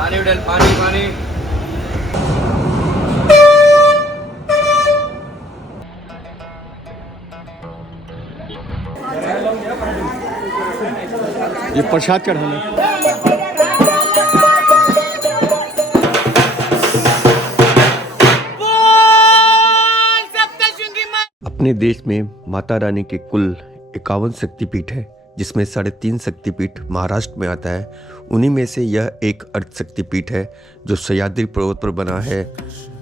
पानी उड़ेल, पानी पानी। ये प्रसाद चढ़ाना। अपने देश में माता रानी के कुल 51 शक्तिपीठ है, जिसमें 3.5 शक्तिपीठ महाराष्ट्र में आता है। उन्हीं में से यह एक अर्ध शक्तिपीठ है जो सह्याद्री पर्वत पर बना है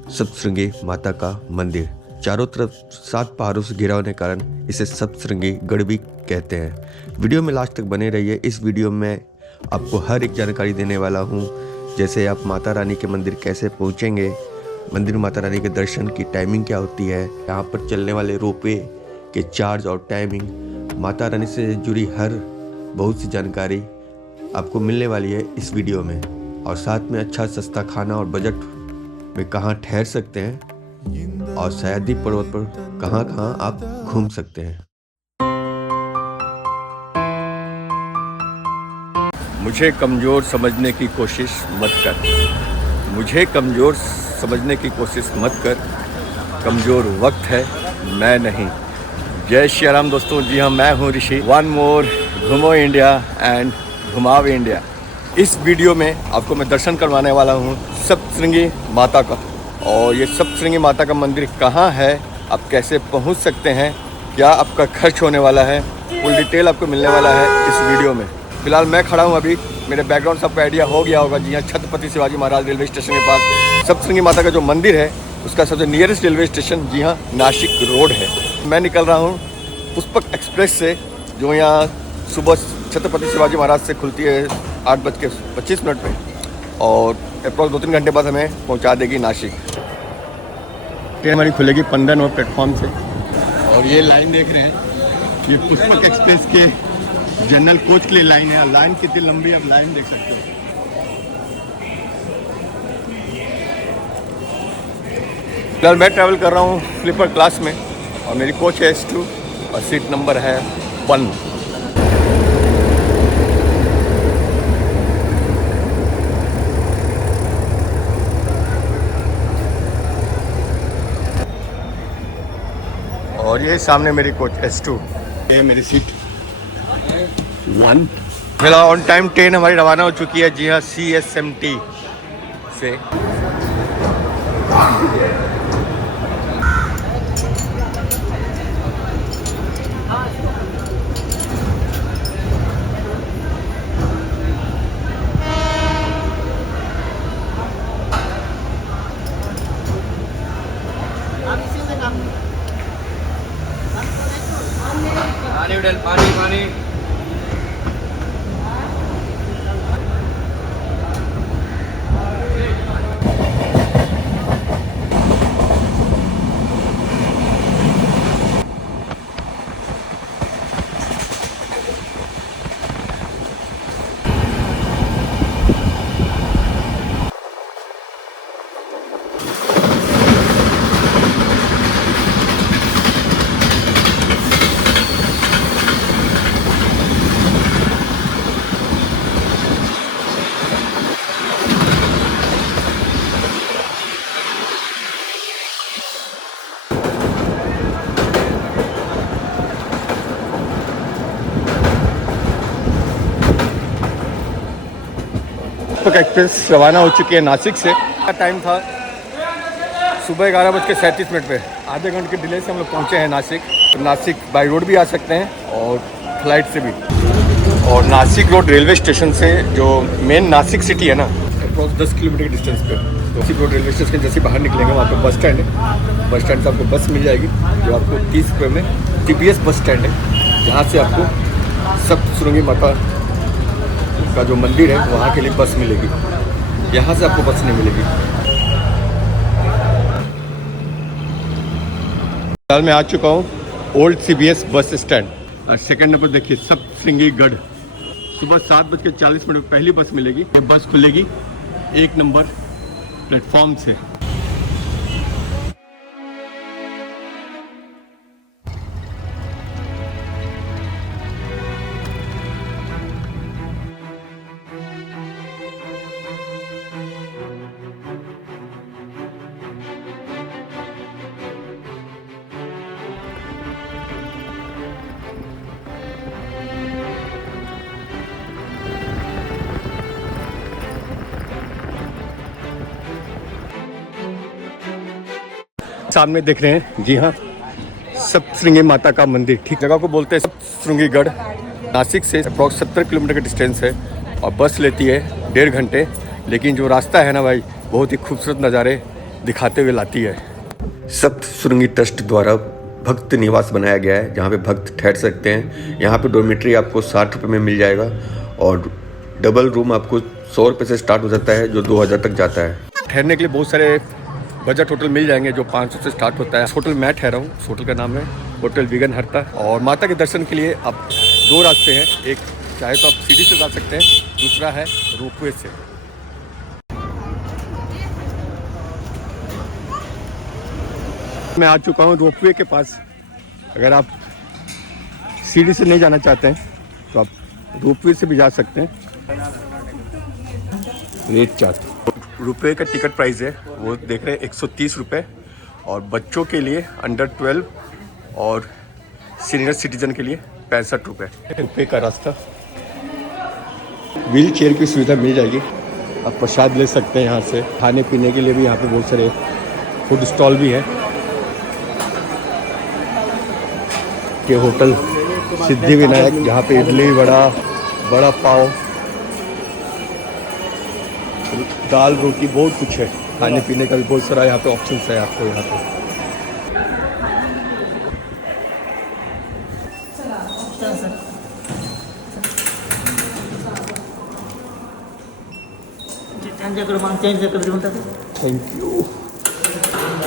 सप्तशृंगी माता का मंदिर। चारों तरफ 7 पहाड़ों से घिरा होने के कारण इसे सप्तशृंगी गढ़ भी कहते हैं। वीडियो में लास्ट तक बने रहिए। इस वीडियो में आपको हर एक जानकारी देने वाला हूँ, जैसे आप माता रानी के मंदिर कैसे पहुँचेंगे, मंदिर माता रानी के दर्शन की टाइमिंग क्या होती है, यहाँ पर चलने वाले रोपवे के चार्ज और टाइमिंग, माता रानी से जुड़ी हर बहुत सी जानकारी आपको मिलने वाली है इस वीडियो में। और साथ में अच्छा सस्ता खाना और बजट में कहाँ ठहर सकते हैं और सह्याद्री पर्वत पर कहाँ कहाँ आप घूम सकते हैं। मुझे कमज़ोर समझने की कोशिश मत कर, मुझे कमज़ोर समझने की कोशिश मत कर, कमज़ोर वक्त है, मैं नहीं। जय श्री राम दोस्तों। जी हाँ, मैं हूँ ऋषि। वन मोर घूमो इंडिया एंड घुमाओ इंडिया। इस वीडियो में आपको मैं दर्शन करवाने वाला हूँ सप्तशृंगी माता का। और ये सप्तशृंगी माता का मंदिर कहाँ है, आप कैसे पहुँच सकते हैं, क्या आपका खर्च होने वाला है, फुल डिटेल आपको मिलने वाला है इस वीडियो में। फिलहाल मैं खड़ा हूँ, अभी मेरे बैकग्राउंड सबको आइडिया हो गया होगा। जी हाँ, छत्रपति शिवाजी महाराज रेलवे स्टेशन के पास सप्तशृंगी माता का जो मंदिर है उसका सबसे नियरेस्ट रेलवे स्टेशन जी हाँ नासिक रोड है। मैं निकल रहा हूँ पुष्पक एक्सप्रेस से, जो यहाँ सुबह छत्रपति शिवाजी महाराज से खुलती है 8:25 पे और अप्रॉक्स 2-3 घंटे बाद हमें पहुँचा देगी नासिक। ट्रेन हमारी खुलेगी 15 नंबर प्लेटफॉर्म से। और ये लाइन देख रहे हैं, ये पुष्पक एक्सप्रेस के जनरल कोच के लिए लाइन है। लाइन कितनी लंबी है आप लाइन देख सकते हो। फिलहाल मैं ट्रैवल कर रहा हूँ स्लीपर क्लास में और मेरी कोच है S2 और सीट नंबर है 1। और ये सामने मेरी कोच S2, ये है मेरी सीट 1। फिलहाल ऑन टाइम ट्रेन हमारी रवाना हो चुकी है जी हाँ CSMT से। पानी उड़ेल, पानी पानी। पुष्पक एक्सप्रेस रवाना हो चुकी है नासिक से। टाइम था सुबह 11:37 पे। आधे घंटे के डिले से हम लोग पहुँचे हैं नासिक। तो नासिक बाई रोड भी आ सकते हैं और फ्लाइट से भी। और नासिक रोड रेलवे स्टेशन से जो मेन नासिक सिटी है ना, अप्रॉक्स 10 किलोमीटर के डिस्टेंस पे। तो नासिक रोड रेलवे स्टेशन जैसे बाहर निकलेंगे वहाँ पे बस स्टैंड है। बस स्टैंड से आपको बस मिल जाएगी जो आपको 30 रुपये में TBS बस स्टैंड है, जहाँ से आपको सप्तशृंगी माता का जो मंदिर है वहाँ के लिए बस मिलेगी। यहाँ से आपको बस नहीं मिलेगी। फिलहाल मैं आ चुका हूँ old CBS bus stand. Second number देखिए सप्तशृंगी गढ़। सुबह 7:40 पे पहली बस मिलेगी। ये बस खुलेगी 1 नंबर प्लेटफॉर्म से। सामने देख रहे हैं, जी हाँ, सप्तशृंगी माता का मंदिर। ठीक जगह को बोलते हैं सप्तशृंगीगढ़। नासिक से अप्रॉक्स 70 किलोमीटर का डिस्टेंस है और बस लेती है 1.5 घंटे। लेकिन जो रास्ता है ना भाई, बहुत ही खूबसूरत नज़ारे दिखाते हुए लाती है। सप्तशृंगी ट्रस्ट द्वारा भक्त निवास बनाया गया है, जहाँ पे भक्त ठहर सकते हैं। यहाँ पे डॉर्मेट्री आपको 60 रुपये में मिल जाएगा और डबल रूम आपको 100 रुपये से स्टार्ट हो जाता है, जो 2000 तक जाता है। ठहरने के लिए बहुत सारे बजट होटल मिल जाएंगे, जो 500 से स्टार्ट होता है। इस होटल मैं ठहरा हूँ, इस होटल का नाम है होटल विघ्नहर्ता। और माता के दर्शन के लिए आप 2 रास्ते हैं, एक चाहे तो आप सीढ़ी से जा सकते हैं, दूसरा है रोपवे से। मैं आ चुका हूँ रोपवे के पास। अगर आप सीढ़ी से नहीं जाना चाहते हैं तो आप रोपवे से भी जा सकते हैं। रेट चार्ज रुपये का टिकट प्राइस है, वो देख रहे हैं 130 रुपये। और बच्चों के लिए अंडर 12 और सीनियर सिटीजन के लिए 65 रुपये। रुपये का रास्ता। व्हील चेयर की सुविधा मिल जाएगी, आप प्रसाद ले सकते हैं यहाँ से। खाने पीने के लिए भी यहाँ पे बहुत सारे फूड स्टॉल भी हैं। ये होटल सिद्धि विनायक, जहाँ पे इडली वड़ा, बड़ा पाव, दाल रोटी बहुत कुछ है। खाने पीने का भी बहुत सारा यहाँ पे ऑप्शंस है आपको यहाँ पे। Thank you.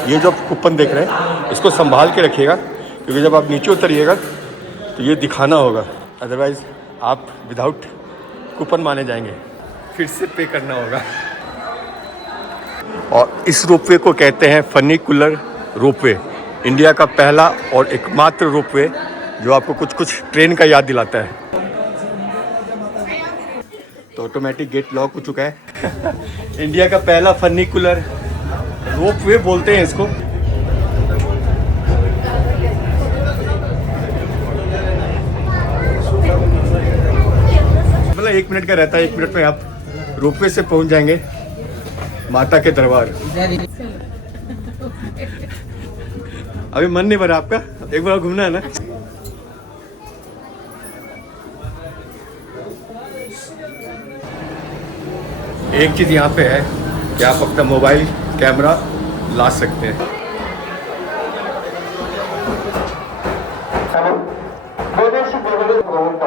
ये जो आप कूपन देख रहे हैं, इसको संभाल के रखिएगा, क्योंकि जब आप नीचे उतरिएगा तो ये दिखाना होगा, अदरवाइज़ आप विदाउट कूपन माने जाएंगे, फिर से पे करना होगा। और इस रोपवे को कहते हैं फनिकुलर रोपवे, इंडिया का पहला और एकमात्र रोपवे जो आपको कुछ कुछ ट्रेन का याद दिलाता है। तो ऑटोमेटिक गेट लॉक हो चुका है। इंडिया का पहला फनिकुलर रोपवे बोलते हैं इसको। मतलब 1 मिनट का रहता है, 1 मिनट में आप रोपवे से पहुंच जाएंगे माता के दरबार। अभी मन नहीं भरा आपका? एक बार घूमना है ना? एक चीज यहाँ पे है कि आप अपना मोबाइल कैमरा ला सकते हैं।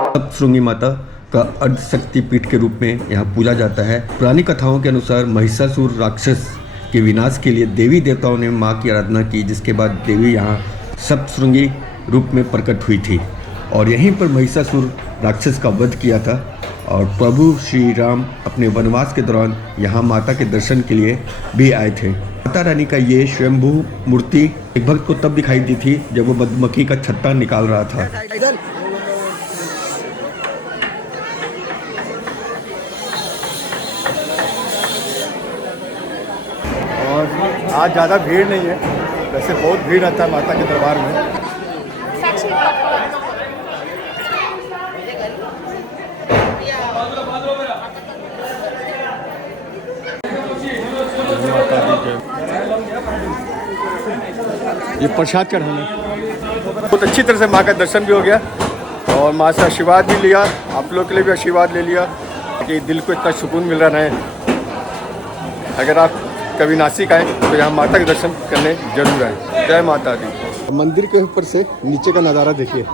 सप्तशृंगी माता का अर्धशक्ति पीठ के रूप में यहाँ पूजा जाता है। पुरानी कथाओं के अनुसार महिषासुर राक्षस के विनाश के लिए देवी देवताओं ने माँ की आराधना की, जिसके बाद देवी यहाँ सप्तशृंगी रूप में प्रकट हुई थी और यहीं पर महिषासुर राक्षस का वध किया था। और प्रभु श्री राम अपने वनवास के दौरान यहाँ माता के दर्शन के लिए भी आए थे। माता रानी का ये स्वयंभू मूर्ति एक भक्त को तब दिखाई दी थी जब वो मधुमक्खी का छत्ता निकाल रहा था। और आज ज़्यादा भीड़ नहीं है, वैसे बहुत भीड़ रहता है माता के दरबार में। ये प्रसाद चढ़ाना, बहुत अच्छी तरह से माँ का दर्शन भी हो गया और माँ से आशीर्वाद भी लिया। आप लोग के लिए भी आशीर्वाद ले लिया कि दिल को इतना सुकून मिल रहा है। अगर आप कभी नासिक आए तो यहाँ माता के दर्शन करने जरूर आए। जय माता दी। मंदिर के ऊपर से नीचे का नज़ारा देखिए,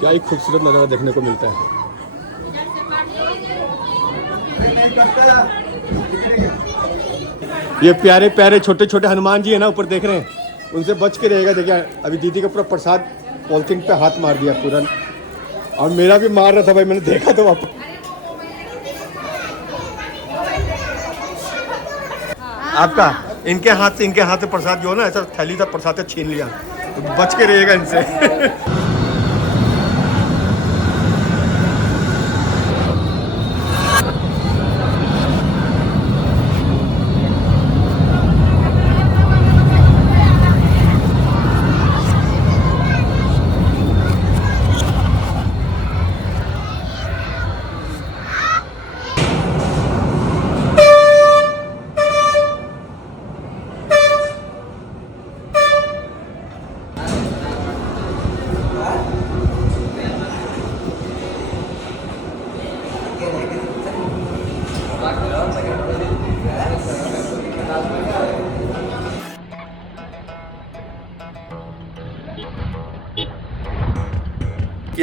क्या एक खूबसूरत नज़ारा देखने को मिलता है। ये प्यारे प्यारे छोटे छोटे हनुमान जी है ना, ऊपर देख रहे हैं, उनसे बच के रहेगा। देखिए अभी दीदी का पूरा प्रसाद पॉलिथीन पे हाथ मार दिया पूरा, और मेरा भी मार रहा था भाई, मैंने देखा तो वापस। आपका इनके हाथ से प्रसाद जो है ना, ऐसा थैली था प्रसाद छीन लिया, तो बच के रहेगा इनसे।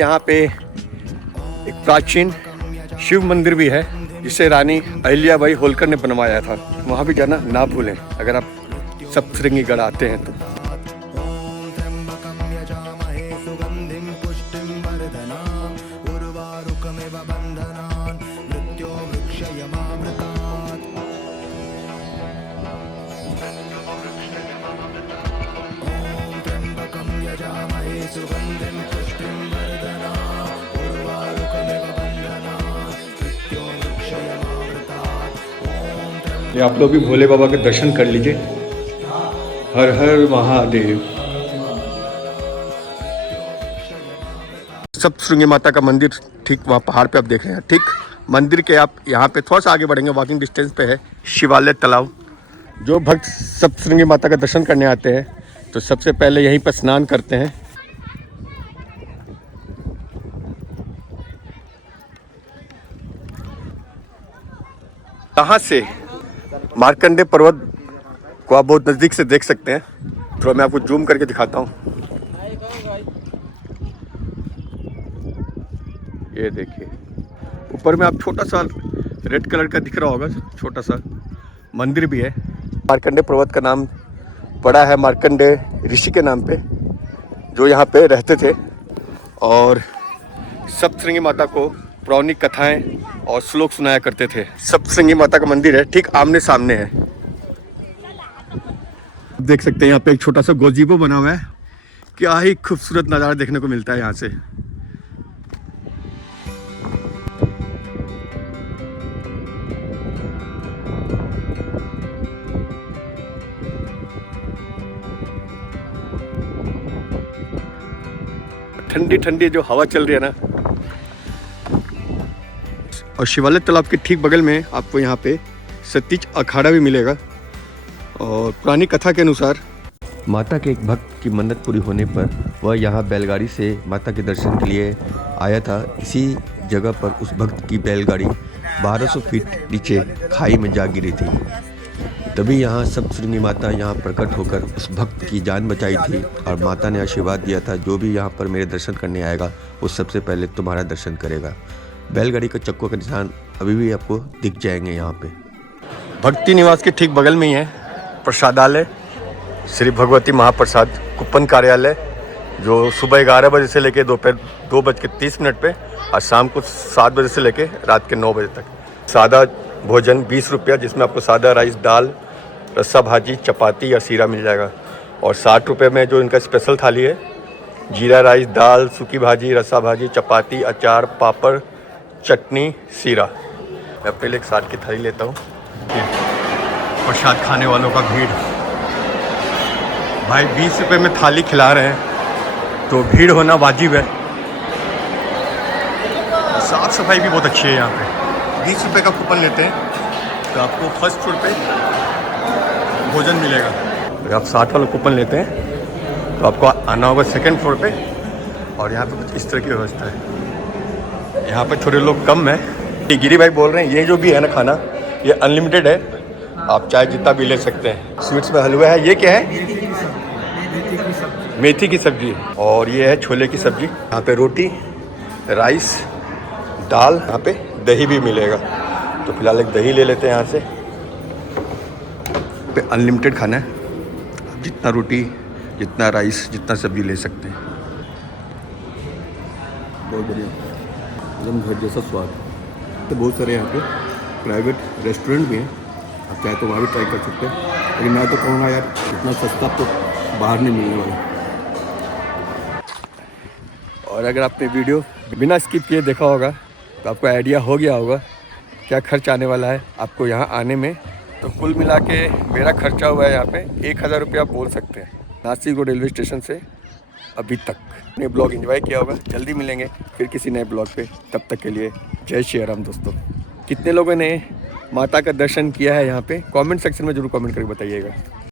यहाँ पे एक प्राचीन शिव मंदिर भी है जिसे रानी अहिल्याबाई होलकर ने बनवाया था। वहाँ भी जाना ना भूलें अगर आप सप्तशृंगीगढ़ आते हैं तो। ये आप लोग भी भोले बाबा के दर्शन कर लीजिए। हर हर महादेव। सप्तशृंगी माता का मंदिर ठीक वहाँ पहाड़ पे आप देख रहे हैं। ठीक मंदिर के आप यहाँ पे थोड़ा सा आगे बढ़ेंगे, वॉकिंग डिस्टेंस पे है शिवालय तालाब। जो भक्त सप्तशृंगी माता का दर्शन करने आते हैं तो सबसे पहले यहीं पर स्नान करते हैं। यहाँ से मार्कंडे पर्वत को आप बहुत नज़दीक से देख सकते हैं। थोड़ा मैं आपको जूम करके दिखाता हूँ। ये देखिए ऊपर में आप छोटा सा रेड कलर का दिख रहा होगा, छोटा सा मंदिर भी है। मार्कंडे पर्वत का नाम पड़ा है मार्कंडे ऋषि के नाम पे, जो यहाँ पे रहते थे और सप्तशृंगी माता को पौराणिक कथाएं और श्लोक सुनाया करते थे। सप्तशृंगी माता का मंदिर है ठीक आमने सामने है। देख सकते हैं यहाँ पे एक छोटा सा गोजीबो बना हुआ है। क्या ही खूबसूरत नज़ारा देखने को मिलता है यहाँ से। ठंडी ठंडी जो हवा चल रही है ना, और शिवालय तालाब के ठीक बगल में आपको यहाँ पे सतीज अखाड़ा भी मिलेगा। और पुरानी कथा के अनुसार माता के एक भक्त की मन्नत पूरी होने पर वह यहाँ बैलगाड़ी से माता के दर्शन के लिए आया था। इसी जगह पर उस भक्त की बैलगाड़ी 1200 फीट नीचे खाई में जा गिरी थी। तभी यहाँ सप्तशृंगी माता यहाँ प्रकट होकर उस भक्त की जान बचाई थी और माता ने आशीर्वाद दिया था, जो भी यहाँ पर मेरे दर्शन करने आएगा वो सबसे पहले तुम्हारा दर्शन करेगा। बैलगाड़ी का चक्कों का निशान अभी भी आपको दिख जाएंगे यहाँ पे। भक्ति निवास के ठीक बगल में ही है प्रसादालय श्री भगवती महाप्रसाद कूपन कार्यालय, जो सुबह 11 बजे से लेकर दोपहर 2:30 पे और शाम को 7 बजे से लेकर रात के 9 बजे तक। सादा भोजन 20 रुपया, जिसमें आपको सादा राइस, दाल, रस्सा भाजी, चपाती या सीरा मिल जाएगा। और 60 रुपये में जो इनका स्पेशल थाली है, जीरा राइस, दाल, सूखी भाजी, रस्सा भाजी, चपाती, अचार, पापड़, चटनी, सीरा। मैं पहले एक 60 की थाली लेता हूँ। प्रसाद खाने वालों का भीड़। भाई 20 रुपये में थाली खिला रहे हैं तो भीड़ होना वाजिब है। साफ़ सफाई भी बहुत अच्छी है यहाँ पे। 20 रुपये का कूपन लेते हैं तो आपको फर्स्ट फ्लोर पे भोजन मिलेगा। अगर आप 60 वाला कूपन लेते हैं तो आपको आना होगा सेकंड फ्लोर पे। और यहाँ पे कुछ इस तरह की व्यवस्था है। यहाँ पे थोड़े लोग कम हैं। ये गिरी भाई बोल रहे हैं ये जो भी है ना खाना, ये अनलिमिटेड है, आप चाहे जितना भी ले सकते हैं। स्वीट्स में हलवा है। ये क्या है? मेथी की सब्जी। और ये है छोले की सब्जी। यहाँ पे रोटी, राइस, दाल, यहाँ पे दही भी मिलेगा। तो फिलहाल एक दही ले लेते हैं यहाँ से। पे अनलिमिटेड खाना है, आप जितना रोटी, जितना राइस, जितना सब्जी ले सकते हैं। बहुत बढ़िया, एकदम घर जैसा स्वाद। तो बहुत सारे यहाँ पे प्राइवेट रेस्टोरेंट भी हैं, आप चाहे तो वहाँ भी ट्राई कर सकते हैं। लेकिन मैं तो कहूँगा यार, इतना सस्ता तो बाहर नहीं मिलने वाला। और अगर आपने वीडियो बिना स्किप किए देखा होगा तो आपको आइडिया हो गया होगा क्या खर्च आने वाला है आपको यहाँ आने में। तो कुल मिला के मेरा खर्चा हुआ है यहाँ पे 1000 रुपया बोल सकते हैं, नासिक रोड रेलवे स्टेशन से अभी तक। ने ब्लॉग एंजॉय किया होगा। जल्दी मिलेंगे फिर किसी नए ब्लॉग पे, तब तक के लिए जय श्री राम दोस्तों। कितने लोगों ने माता का दर्शन किया है यहाँ पे, कमेंट सेक्शन में जरूर कमेंट करके बताइएगा।